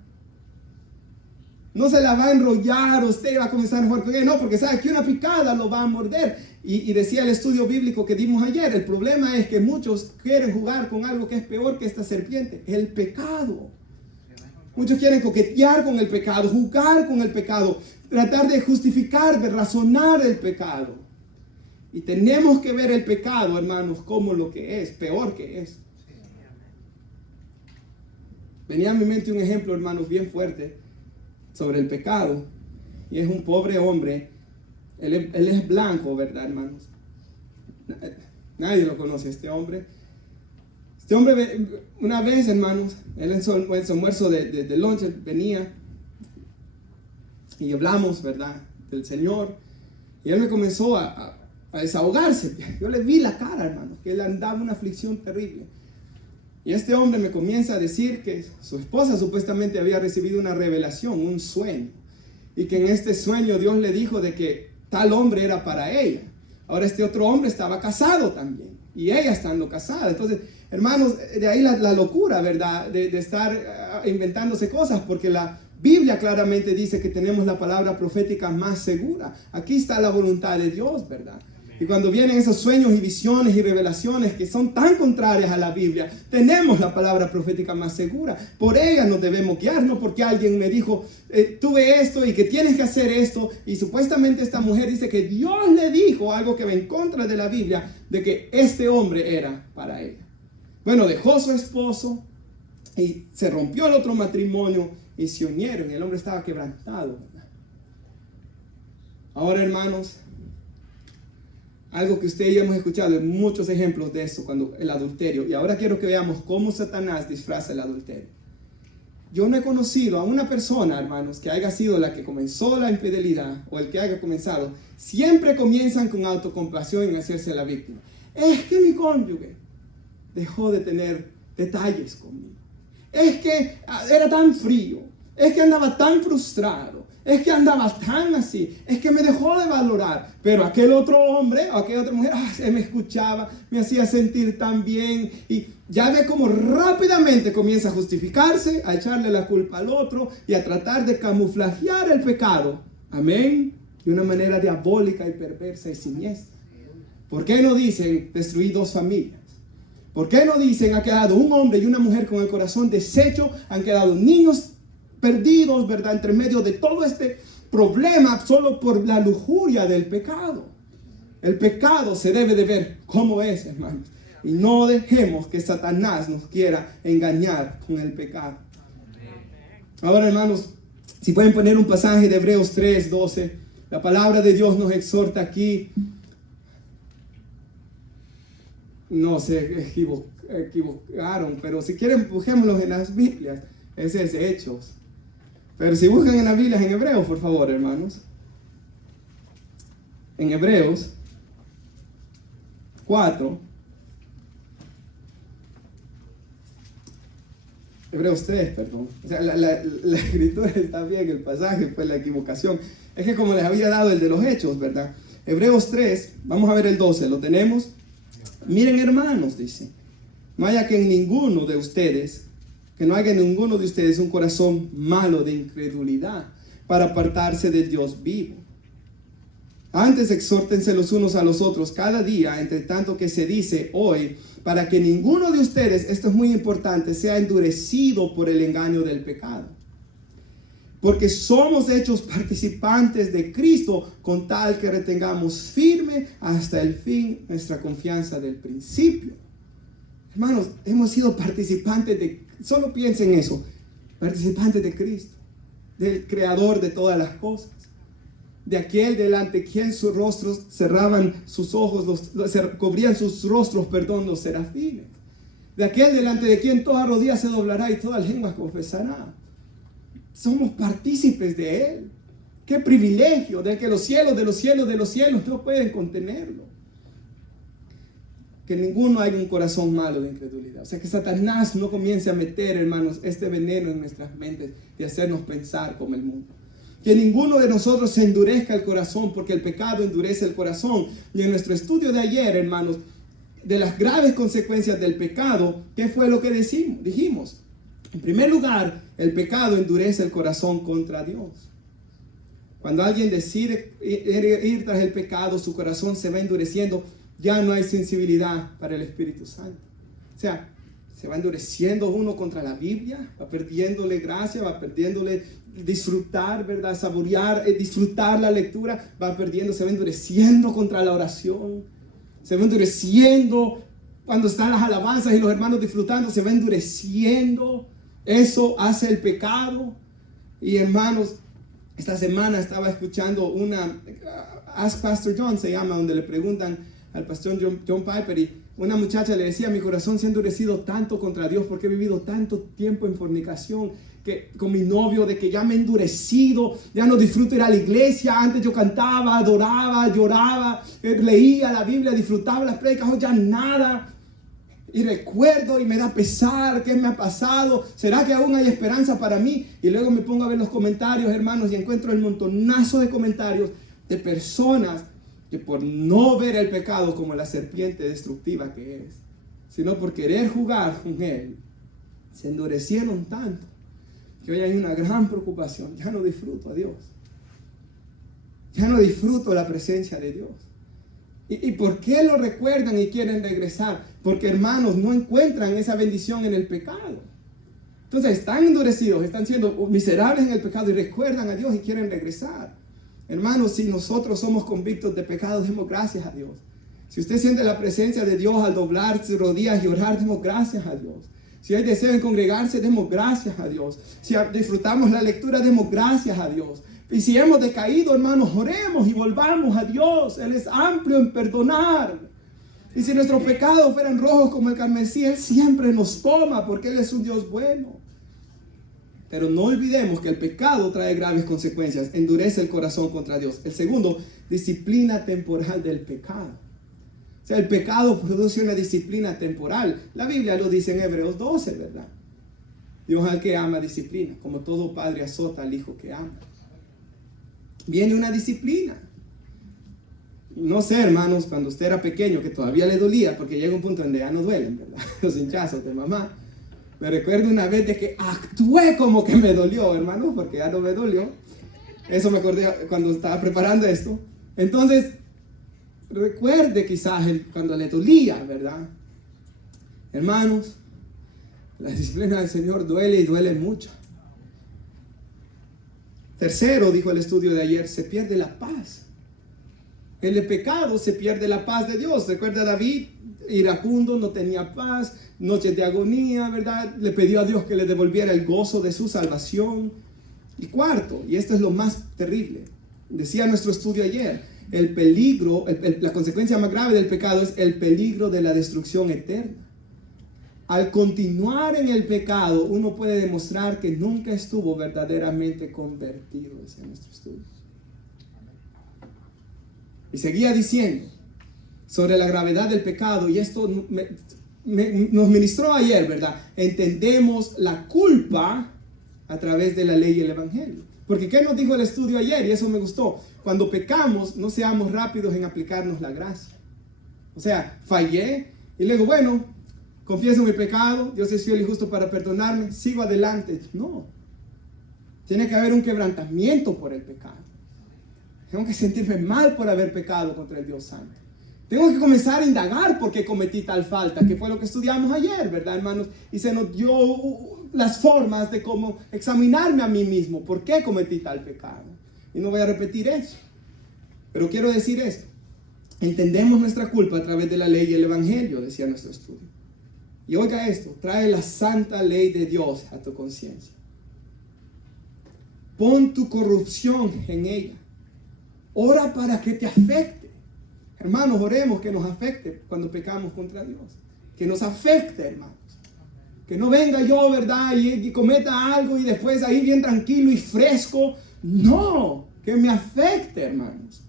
No se la va a enrollar, usted va a comenzar a jugar con ella, no, porque sabe que una picada lo va a morder. Y decía el estudio bíblico que dimos ayer, el problema es que muchos quieren jugar con algo que es peor que esta serpiente, el pecado. Muchos quieren coquetear con el pecado, jugar con el pecado, tratar de justificar, de razonar el pecado. Y tenemos que ver el pecado, hermanos, como lo que es, peor que es. venía a mi mente un ejemplo, hermanos, bien fuerte sobre el pecado. Y es un pobre hombre. Él es blanco, ¿verdad, hermanos? Nadie lo conoce, este hombre. Este hombre, una vez, hermanos, él en su almuerzo de lunch venía y hablamos, ¿verdad?, del Señor. Y él me comenzó a desahogarse. Yo le vi la cara, hermanos, que él andaba en una aflicción terrible. Y este hombre me comienza a decir que su esposa supuestamente había recibido una revelación, un sueño. Y que en este sueño Dios le dijo de que tal hombre era para ella. Ahora este otro hombre estaba casado también. Y ella estando casada. Entonces, hermanos, de ahí la locura, ¿verdad? De estar inventándose cosas. Porque la Biblia claramente dice que tenemos la palabra profética más segura. Aquí está la voluntad de Dios, ¿verdad? Y cuando vienen esos sueños y visiones y revelaciones que son tan contrarias a la Biblia, tenemos la palabra profética más segura. Por ella nos debemos guiar, no porque alguien me dijo, tuve esto y que tienes que hacer esto. Y supuestamente esta mujer dice que Dios le dijo algo que va en contra de la Biblia, de que este hombre era para ella. Bueno, dejó su esposo y se rompió el otro matrimonio y se unieron. Y el hombre estaba quebrantado, ¿verdad? Ahora, hermanos, algo que usted y yo hemos escuchado en muchos ejemplos de eso, cuando el adulterio. Y ahora quiero que veamos cómo Satanás disfraza el adulterio. Yo no he conocido a una persona, hermanos, que haya sido la que comenzó la infidelidad o el que haya comenzado. Siempre comienzan con autocompasión en hacerse la víctima. Es que mi cónyuge dejó de tener detalles conmigo. Es que era tan frío. Es que andaba tan frustrado. Es que andaba tan así, es que me dejó de valorar. Pero aquel otro hombre, o aquella otra mujer, me escuchaba, me hacía sentir tan bien. Y ya ve cómo rápidamente comienza a justificarse, a echarle la culpa al otro y a tratar de camuflajear el pecado. Amén. De una manera diabólica y perversa y siniestra. ¿Por qué no dicen destruir 2 familias? ¿Por qué no dicen ha quedado un hombre y una mujer con el corazón deshecho? Han quedado niños perdidos, ¿verdad? Entre medio de todo este problema solo por la lujuria del pecado. El pecado se debe de ver como es, hermanos. Y no dejemos que Satanás nos quiera engañar con el pecado. Ahora, hermanos, si pueden poner un pasaje de Hebreos 3:12. La palabra de Dios nos exhorta aquí. No se equivocaron, pero si quieren, busquémoslos en las Biblias. Ese es Hechos. Pero si buscan en la Biblia, en Hebreos, por favor, hermanos. En Hebreos 4. Hebreos 3, perdón. O sea, la escritura está bien, el pasaje fue la equivocación. Es que como les había dado el de los Hechos, ¿verdad? Hebreos 3, vamos a ver el 12, ¿lo tenemos? Miren, hermanos, dice, no haya que en ninguno de ustedes... que no haya en ninguno de ustedes un corazón malo de incredulidad para apartarse del Dios vivo. Antes exhórtense los unos a los otros cada día, entre tanto que se dice hoy, para que ninguno de ustedes, esto es muy importante, sea endurecido por el engaño del pecado. Porque somos hechos participantes de Cristo, con tal que retengamos firme hasta el fin nuestra confianza del principio. Hermanos, hemos sido participantes de, solo piensen eso, participantes de Cristo, del Creador de todas las cosas, de aquel delante de quien sus rostros cerraban sus ojos, cubrían sus rostros, los serafines, de aquel delante de quien toda rodilla se doblará y toda lengua confesará. Somos partícipes de Él. Qué privilegio, de que los cielos de los cielos de los cielos no pueden contenerlo. Que ninguno haya un corazón malo de incredulidad. O sea, que Satanás no comience a meter, hermanos, este veneno en nuestras mentes y hacernos pensar como el mundo. Que ninguno de nosotros se endurezca el corazón, porque el pecado endurece el corazón. Y en nuestro estudio de ayer, hermanos, de las graves consecuencias del pecado, ¿qué fue lo que dijimos? En primer lugar, el pecado endurece el corazón contra Dios. Cuando alguien decide ir tras el pecado, su corazón se va endureciendo. Ya no hay sensibilidad para el Espíritu Santo. O sea, se va endureciendo uno contra la Biblia, va perdiéndole gracia, va perdiéndole disfrutar, ¿verdad? Saborear, disfrutar la lectura, va perdiendo, se va endureciendo contra la oración, se va endureciendo cuando están las alabanzas y los hermanos disfrutando, se va endureciendo, Eso hace el pecado. Y hermanos, esta semana estaba escuchando una Ask Pastor John, se llama, donde le preguntan al pastor John Piper, y una muchacha le decía: mi corazón se ha endurecido tanto contra Dios porque he vivido tanto tiempo en fornicación con mi novio, de que ya me he endurecido, ya no disfruto ir a la iglesia. Antes yo cantaba, adoraba, lloraba, leía la Biblia, disfrutaba las prédicas, hoy ya nada. Y recuerdo y me da pesar, ¿qué me ha pasado? ¿Será que aún hay esperanza para mí? Y luego me pongo a ver los comentarios, hermanos, y encuentro el montonazo de comentarios de personas que por no ver el pecado como la serpiente destructiva que es, sino por querer jugar con él, se endurecieron tanto que hoy hay una gran preocupación. Ya no disfruto a Dios. Ya no disfruto la presencia de Dios. ¿Y por qué lo recuerdan y quieren regresar? Porque, hermanos, no encuentran esa bendición en el pecado. Entonces están endurecidos, están siendo miserables en el pecado y recuerdan a Dios y quieren regresar. Hermanos, si nosotros somos convictos de pecado, demos gracias a Dios. Si usted siente la presencia de Dios al doblar sus rodillas y orar, demos gracias a Dios. Si hay deseo en congregarse, demos gracias a Dios. Si disfrutamos la lectura, demos gracias a Dios. Y si hemos decaído, hermanos, oremos y volvamos a Dios. Él es amplio en perdonar. Y si nuestros pecados fueran rojos como el carmesí, Él siempre nos toma, porque Él es un Dios bueno. Pero no olvidemos que el pecado trae graves consecuencias. Endurece el corazón contra Dios. El segundo, disciplina temporal del pecado. O sea, el pecado produce una disciplina temporal. La Biblia lo dice en Hebreos 12, ¿verdad? Dios al que ama disciplina, como todo padre azota al hijo que ama. Viene una disciplina. No sé, hermanos, cuando usted era pequeño, que todavía le dolía, porque llega un punto donde ya no duelen, ¿verdad? Los hinchazos de mamá. Me recuerdo una vez de que actué como que me dolió, hermanos, porque ya no me dolió. Eso me acordé cuando estaba preparando esto. Entonces, recuerde quizás cuando le dolía, ¿verdad? Hermanos, la disciplina del Señor duele y duele mucho. Tercero, dijo el estudio de ayer, se pierde la paz. En el pecado se pierde la paz de Dios. Recuerda, David, iracundo, no tenía paz, noches de agonía, ¿verdad? Le pidió a Dios que le devolviera el gozo de su salvación. Y cuarto, y esto es lo más terrible, decía nuestro estudio ayer, el peligro, la consecuencia más grave del pecado es el peligro de la destrucción eterna. Al continuar en el pecado, uno puede demostrar que nunca estuvo verdaderamente convertido, decía nuestro estudio. Y seguía diciendo sobre la gravedad del pecado, y esto nos ministró ayer, ¿verdad? Entendemos la culpa a través de la ley y el evangelio. Porque ¿qué nos dijo el estudio ayer? Y eso me gustó. Cuando pecamos, no seamos rápidos en aplicarnos la gracia. O sea, fallé y luego, bueno, confieso mi pecado, Dios es fiel y justo para perdonarme, sigo adelante. No. Tiene que haber un quebrantamiento por el pecado. Tengo que sentirme mal por haber pecado contra el Dios Santo. Tengo que comenzar a indagar por qué cometí tal falta, que fue lo que estudiamos ayer, ¿verdad, hermanos? Y se nos dio las formas de cómo examinarme a mí mismo, por qué cometí tal pecado. Y no voy a repetir eso. Pero quiero decir esto. Entendemos nuestra culpa a través de la ley y el evangelio, decía nuestro estudio. Y oiga esto, trae la santa ley de Dios a tu conciencia. Pon tu corrupción en ella. Ora para que te afecte. Hermanos, oremos que nos afecte cuando pecamos contra Dios. Que nos afecte, hermanos. Que no venga yo, ¿verdad? Y cometa algo y después ahí bien tranquilo y fresco. No, que me afecte, hermanos.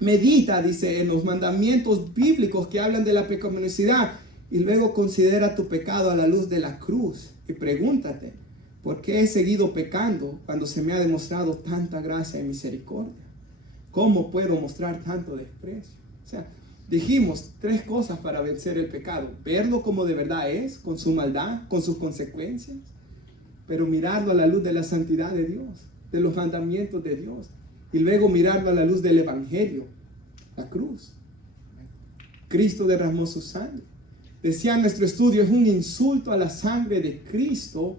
Medita, dice, en los mandamientos bíblicos que hablan de la pecaminosidad. Y luego considera tu pecado a la luz de la cruz. Y pregúntate, ¿por qué he seguido pecando cuando se me ha demostrado tanta gracia y misericordia? ¿Cómo puedo mostrar tanto desprecio? O sea, dijimos 3 cosas para vencer el pecado. Verlo como de verdad es, con su maldad, con sus consecuencias. Pero mirarlo a la luz de la santidad de Dios, de los mandamientos de Dios. Y luego mirarlo a la luz del evangelio, la cruz. Cristo derramó su sangre. Decía nuestro estudio, es un insulto a la sangre de Cristo,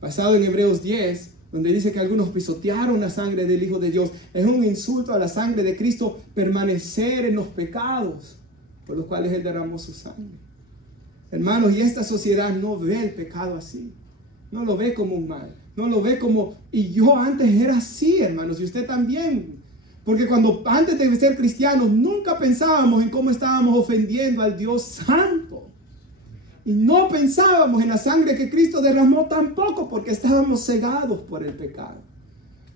basado en Hebreos 10, donde dice que algunos pisotearon la sangre del Hijo de Dios. Es un insulto a la sangre de Cristo permanecer en los pecados por los cuales Él derramó su sangre. Hermanos, y esta sociedad no ve el pecado así. No lo ve como un mal. No lo ve como... Y yo antes era así, hermanos, y usted también. Porque cuando antes de ser cristianos nunca pensábamos en cómo estábamos ofendiendo al Dios Santo. Y no pensábamos en la sangre que Cristo derramó tampoco, porque estábamos cegados por el pecado.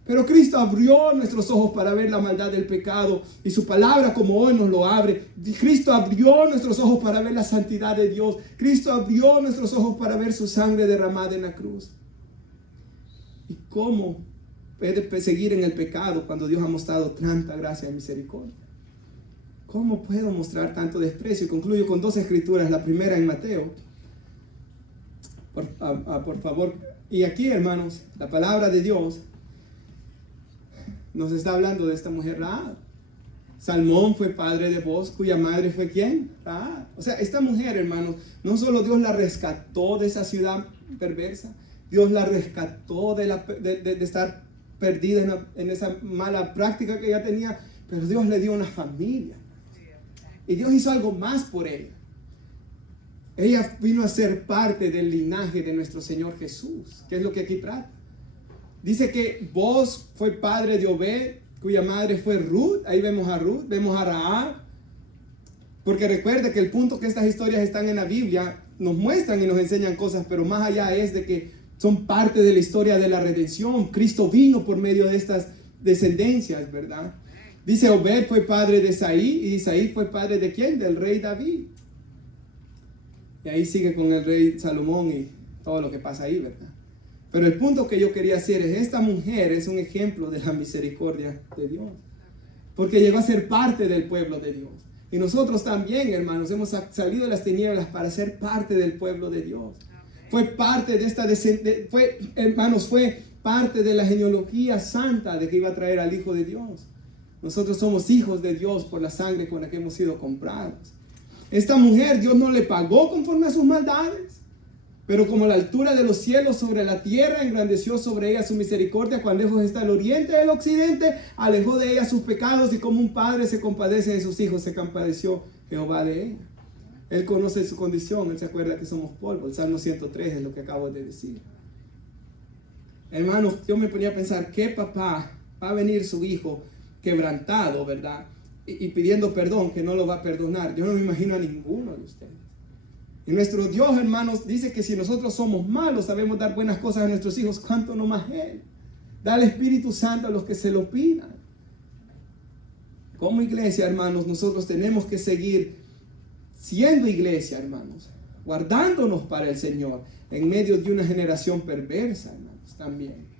Pero Cristo abrió nuestros ojos para ver la maldad del pecado, y su palabra como hoy nos lo abre. Cristo abrió nuestros ojos para ver la santidad de Dios. Cristo abrió nuestros ojos para ver su sangre derramada en la cruz. ¿Y cómo puede seguir en el pecado cuando Dios ha mostrado tanta gracia y misericordia? ¿Cómo puedo mostrar tanto desprecio? Y concluyo con 2 escrituras. La primera en Mateo. Por favor. Y aquí, hermanos, la palabra de Dios nos está hablando de esta mujer Rahab. Salmón fue padre de Boaz, cuya madre fue ¿quién? Rahab. O sea, esta mujer, hermanos, no solo Dios la rescató de esa ciudad perversa, Dios la rescató de estar perdida en esa mala práctica que ella tenía, pero Dios le dio una familia. Y Dios hizo algo más por ella. Ella vino a ser parte del linaje de nuestro Señor Jesús, que es lo que aquí trata. Dice que Boaz fue padre de Obed, cuya madre fue Ruth. Ahí vemos a Ruth, vemos a Rahab. Porque recuerde que el punto que estas historias están en la Biblia nos muestran y nos enseñan cosas, pero más allá es de que son parte de la historia de la redención. Cristo vino por medio de estas descendencias, ¿verdad? Dice Obed fue padre de Isaí, y Isaí fue padre de ¿quién? Del rey David. Y ahí sigue con el rey Salomón y todo lo que pasa ahí, ¿verdad? Pero el punto que yo quería hacer es, esta mujer es un ejemplo de la misericordia de Dios. Porque llegó a ser parte del pueblo de Dios. Y nosotros también, hermanos, hemos salido de las tinieblas para ser parte del pueblo de Dios. Fue parte de esta fue parte de la genealogía santa de que iba a traer al Hijo de Dios. Nosotros somos hijos de Dios por la sangre con la que hemos sido comprados. Esta mujer, Dios no le pagó conforme a sus maldades, pero como la altura de los cielos sobre la tierra, engrandeció sobre ella su misericordia. Cuán lejos está el oriente del occidente, alejó de ella sus pecados, y como un padre se compadece de sus hijos, se compadeció Jehová de ella. Él conoce su condición, Él se acuerda que somos polvo. El Salmo 103 es lo que acabo de decir. Hermanos, yo me ponía a pensar, ¿qué papá va a venir su hijo quebrantado, verdad? Y pidiendo perdón, que no lo va a perdonar? Yo no me imagino a ninguno de ustedes. Y nuestro Dios, hermanos, dice que si nosotros somos malos, sabemos dar buenas cosas a nuestros hijos, ¿cuánto no más Él? Da el Espíritu Santo a los que se lo pidan. Como iglesia, hermanos, nosotros tenemos que seguir siendo iglesia, hermanos, guardándonos para el Señor en medio de una generación perversa, hermanos, también.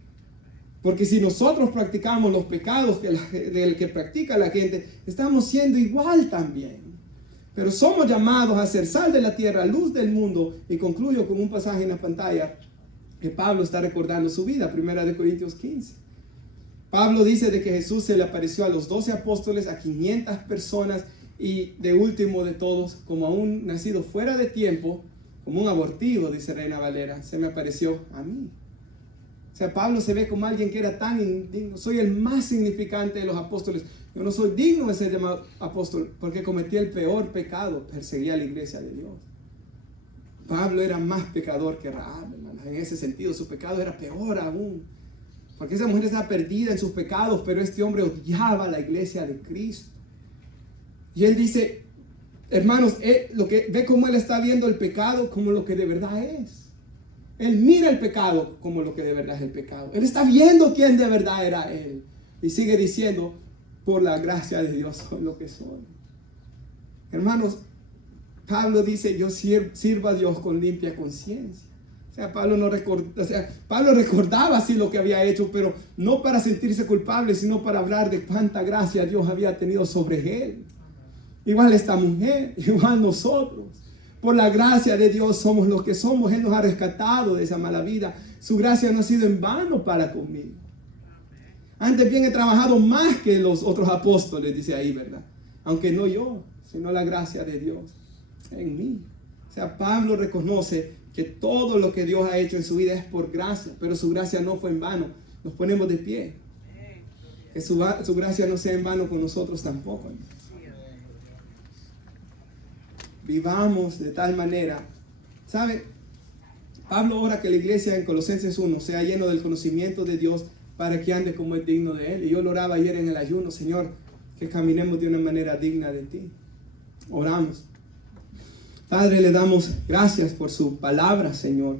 Porque si nosotros practicamos los pecados del que practica la gente, estamos siendo igual también. Pero somos llamados a ser sal de la tierra, luz del mundo. Y concluyo con un pasaje en la pantalla que Pablo está recordando su vida, 1 Corintios 15. Pablo dice de que Jesús se le apareció a los 12 apóstoles, a 500 personas, y de último de todos, como a un nacido fuera de tiempo, como un abortivo, dice Reina Valera, se me apareció a mí. O sea, Pablo se ve como alguien que era tan indigno. Soy el más significante de los apóstoles. Yo no soy digno de ser llamado apóstol porque cometí el peor pecado, perseguía a la iglesia de Dios. Pablo era más pecador que Rahab, hermanos. En ese sentido, su pecado era peor aún. Porque esa mujer estaba perdida en sus pecados, pero este hombre odiaba a la iglesia de Cristo. Y él dice, hermanos, ve cómo él está viendo el pecado como lo que de verdad es. Él mira el pecado como lo que de verdad es el pecado. Él está viendo quién de verdad era él. Y sigue diciendo, por la gracia de Dios soy lo que soy. Hermanos, Pablo dice, yo sirvo a Dios con limpia conciencia. O sea, Pablo recordaba así lo que había hecho, pero no para sentirse culpable, sino para hablar de cuánta gracia Dios había tenido sobre él. Igual esta mujer, igual nosotros. Por la gracia de Dios somos los que somos. Él nos ha rescatado de esa mala vida. Su gracia no ha sido en vano para conmigo. Antes bien he trabajado más que los otros apóstoles, dice ahí, ¿verdad? Aunque no yo, sino la gracia de Dios en mí. O sea, Pablo reconoce que todo lo que Dios ha hecho en su vida es por gracia, pero su gracia no fue en vano. Nos ponemos de pie. Que su gracia no sea en vano con nosotros tampoco. Vivamos de tal manera ¿Sabe? Pablo ora que la iglesia en Colosenses 1 sea lleno del conocimiento de Dios para que ande como es digno de Él. Y yo lo oraba ayer en el ayuno, Señor, que caminemos de una manera digna de ti. Oramos. Padre, le damos gracias por su palabra, Señor,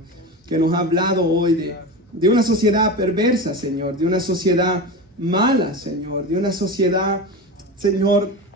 que nos ha hablado hoy de una sociedad perversa, Señor, de una sociedad mala, Señor, de una sociedad, Señor,